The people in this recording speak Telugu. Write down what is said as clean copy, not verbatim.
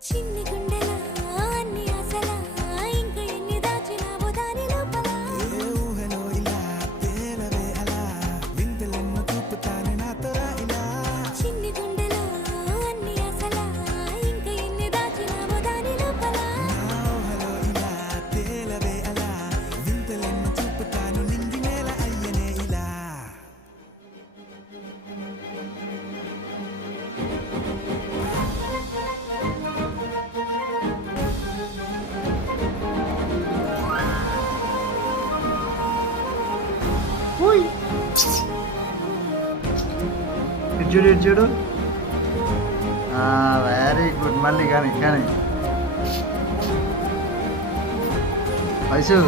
చిన్ని గుండెలా అన్ని ఆశలా ఇంకా ఎన్ని దాచినావో దాని లోపల ఏ ఊహలో ఇలా తేలవే అలా వింతలెన్నో చూపుతానే నాతో రా ఇలా చిన్ని గుండెలా అన్ని ఆశలా ఇంకా ఎన్ని దాచినావో దాని లోపల నా ఊహలో ఇలా తేలవే అలా వింతలెన్నో చూపుతాను నింగి నేల అయ్యనే ఇలా ఇటు చూడు ఇటు చూడు వెరీ గుడ్ మళ్ళీ కానీ వైసు